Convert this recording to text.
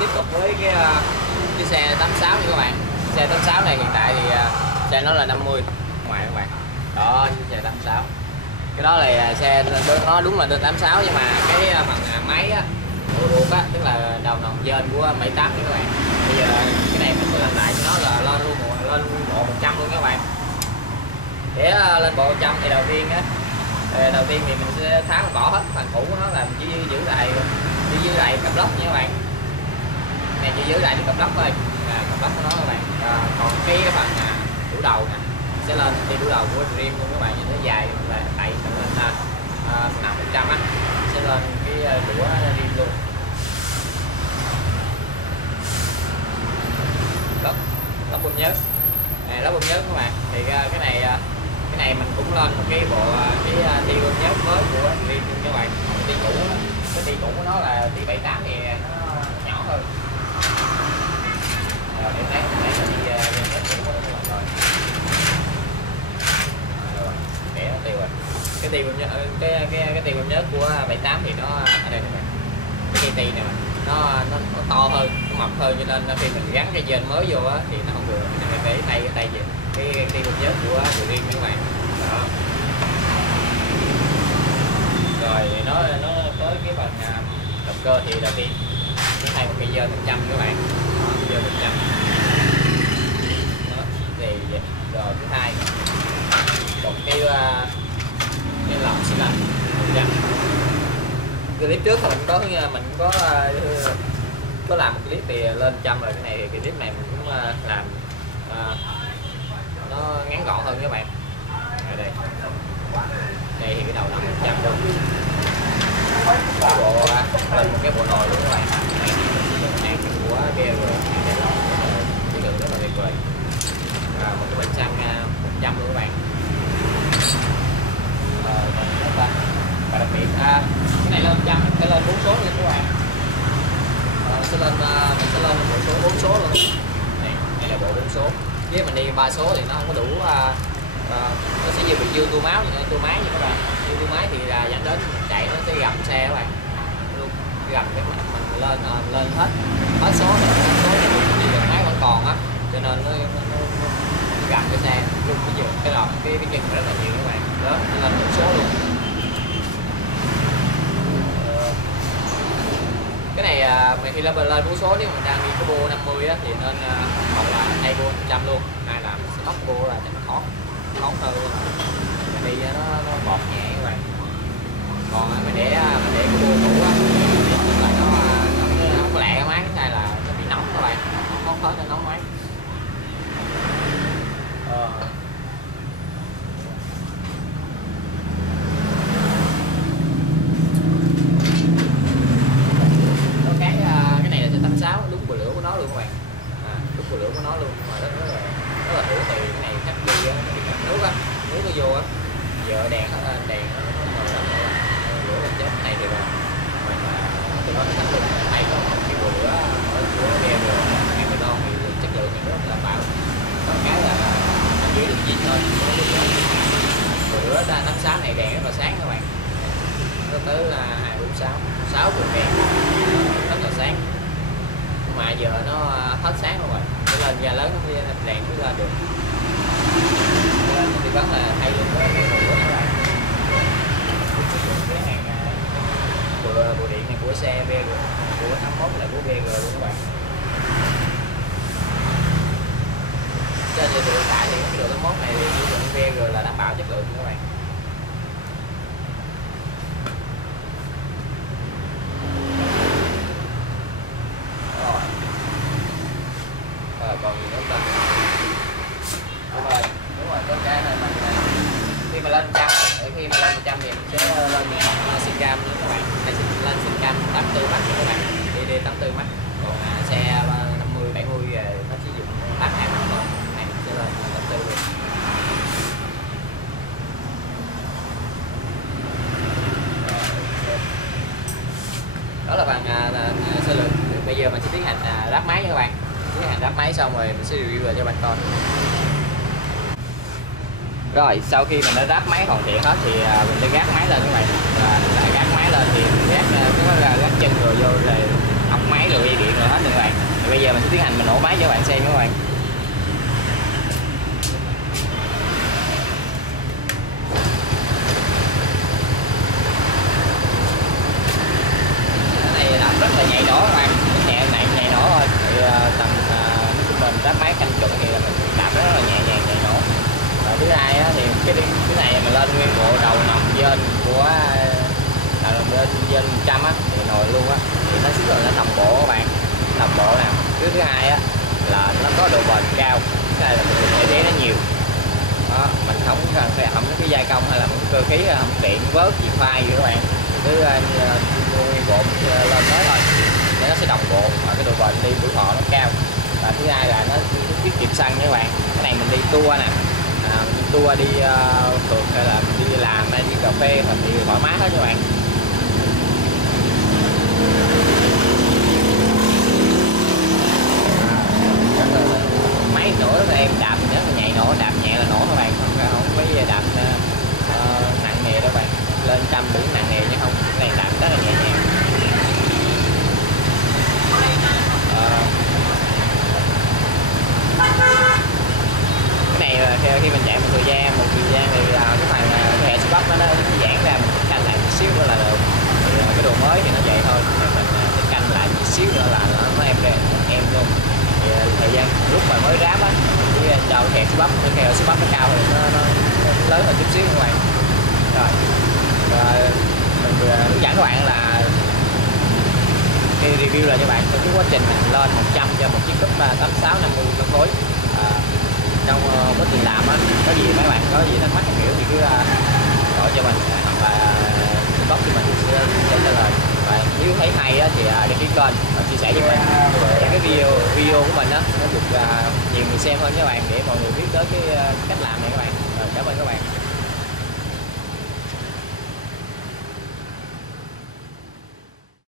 tiếp tục với cái xe 86 nha các bạn. Xe 86 này hiện tại thì xe nó là 50 ngoài các bạn. Đó, xe 86. Cái đó là xe nó đúng là 86 nhưng mà cái phần máy á, bộ ruột á, tức là đầu nòng trên của 78 nha các bạn. Bây giờ cái này mình sẽ làm lại cho nó là lên bộ 100 luôn các bạn. Để lên bộ 100 thì đầu tiên thì mình sẽ tháo bỏ hết phần cũ của nó, là mình chỉ giữ lại cặp lốc nha các bạn. Này chỉ giữ lại cái cặp lốc thôi, cặp lốc của nó các bạn. Còn cái phần tủ đầu nè sẽ lên đi tủ đầu của Dream luôn các bạn, như thế dài là đẩy lên 5% á, sẽ lên cái đũa Dream luôn. Lốc bơm nhớt này, lốc bơm nhớt các bạn. Thì cái này mình cũng lên một cái bộ cái ti bơm nhớt mới của Dream luôn các bạn. Cái ti cũ của nó là ti 78 thì nó nhỏ hơn. Rồi để thấy là ti nhớt cũ của nó rồi. Để nó tiêu rồi. Cái ti bơm nhớt cái ti bơm nhớt của 78 thì nó ở đây nè. Cái ti này nó to hơn, nó mập hơn, cho nên khi mình gắn cái dền mới vô á thì nó không được. Mình phải tay về cái ti bơm nhớt của Dream các bạn. Đó. Rồi nó tới cái phần động cơ thì đầu tiên nó thay một cái dơ 100 các bạn. Dơ 100 đó, thì rồi thứ hai một cái lọc xi lanh 100. Clip trước mình có làm một clip thì lên 100 rồi. Cái này thì clip này mình cũng làm nó ngắn gọn hơn các bạn. Ở đây thì cái đầu là 100 luôn. Cái bộ lên một cái bộ nồi luôn các bạn. Này của BR cái lượng rất là tuyệt vời. Và một cái bình xăng 100 luôn các bạn. Và đặc biệt cái này lên 100 mình sẽ lên 4 số luôn các bạn. Mình sẽ lên bộ số 4 số luôn. Này, đây là bộ 4 số. Nếu mình đi 3 số thì nó không có đủ, nó sẽ bị dư tua máy như các bạn. Dư tua máy thì là dẫn đến chạy nó sẽ gầm xe các bạn. Luôn gầm cái mình lên hết số thì đi đường máy vẫn còn á, cho nên nó gầm cái xe luôn. Bây giờ cái chân rất là nhiều các bạn. Đó, lên 4 số luôn. Cái này khi lên 4 số, nếu mình đang đi cái bô 50 á thì nên một là thay bô 100 luôn, hai là mình sẽ bóc bô là cho nó khó hơn. Mình đi nó bọt nhẹ các bạn. Còn mình để cái bô cũ á là nó không có lẹ cái máy, cái này là nó bị nóng các bạn, nó khó nó nóng máy. Cái này là 86 đúng bộ lửa của nó luôn các bạn. Đúng bộ lửa của nó luôn, mà rất là hữu từ. Cái này khách đi nước á, nước nó vô á, giờ đèn nó mờ lửa lên chết này thì mình từ đó khách luôn. Này có một cái bộ lửa của BR hay mình non thì chất lượng thì rất là bảo. Còn cái là chỉ được chín thôi. Bộ lửa 86 này đèn rất là sáng các bạn. Nó tới 246 6 cuộn đèn rất là sáng, mà giờ nó hết sáng rồi. Cái lên ga lớn nó đèn mới lên được. Thì vẫn là thay luôn cái bộ lửa các bạn. Cái hàng bộ điện này của xe BR, của 81 là của BR luôn các bạn. Trên thì hiện tại thì cái đồ 81 này thì sử dụng BR là đảm bảo chất lượng các bạn. Còn gì nữa ta? Đúng rồi, có cái này mình khi mà lên 100, khi mà lên 100 thì mình sẽ lên sinh cam nữa các bạn. Hay lên sinh cam 84 mắt các bạn, đi 84 mắt. Còn xe 50 70 nó sử dụng mắt 2 mắt thôi, này sẽ lên 84 luôn. Đó là bằng sơ lược. Bây giờ mình sẽ tiến hành ráp máy nha các bạn. Tiến hành ráp máy xong rồi mình sẽ review lại cho bạn coi. Rồi sau khi mình đã ráp máy hoàn thiện hết thì mình sẽ gác máy lên các bạn. Và gác máy lên thì mình gác chân rồi vô rồi ốc máy được dây điện rồi hết nữa các bạn. Thì bây giờ mình sẽ tiến hành mình nổ máy cho các bạn xem các bạn. Cái này đạp rất là nhạy nổ các bạn, nhạy nổ thôi. Thì tầm nói chung mình đáp máy canh chuẩn thì là mình đạp rất là nhẹ nhàng nhạy nổ. Rồi thứ hai á, thì cái này mình lên nguyên bộ đầu nòng dên của đầu nòng dên 100 á thì nồi luôn á, thì nó rất là đồng bộ các bạn, đồng bộ nè. Cái thứ hai á là nó có độ bền cao, cái này là mình để đế nó nhiều đó, mình không cần phải ẩm cái gia công hay là một cơ khí không tiện vớt gì phai gì các bạn, cứ nguyên bộ lên nói thôi để nó sẽ đồng bộ và cái độ bền đi tuổi thọ nó cao. Và thứ hai là nó tiết kiệm xăng nha các bạn. Cái này mình đi tour nè, mình đi tour đi phượt hay là mình đi làm hay đi cà phê hoặc đi thoải mái hết các bạn. Máy nổ rất em đạp rất là nhạy nổ, đạp nhẹ là nổ các bạn, không phải đạp nặng nề đâu các bạn, lên trăm cũng nặng nề chứ không, cái này đạp rất là nhẹ nhàng. Cái này khi mình chạy một thời gian thì cái phần cái hệ bắp nó giãn ra, mình canh lại một xíu nữa là được. Thì cái đồ mới thì nó vậy thôi, thì mình sẽ canh lại một xíu nữa là nó em luôn. Thì thời gian lúc mà mới ráp á với cho kẹt xi bắp, kẹt xi bắp nó cao thì nó lớn hơn chút xíu các bạn. Rồi mình hướng dẫn các bạn là cái review là cho bạn cái quá trình mình lên 100 cho một chiếc cúp 86 50 phân khối. Trong quá trình làm á, có gì mấy bạn có gì thắc mắc không hiểu thì cứ gọi cho mình hoặc là inbox cho mình sẽ trả lời. Và nếu thấy hay á, thì đăng ký kênh và chia sẻ với mình để cái video của mình á nó được nhiều người xem hơn các bạn, để mọi người biết tới cái cách làm này các bạn. Rồi, cảm ơn.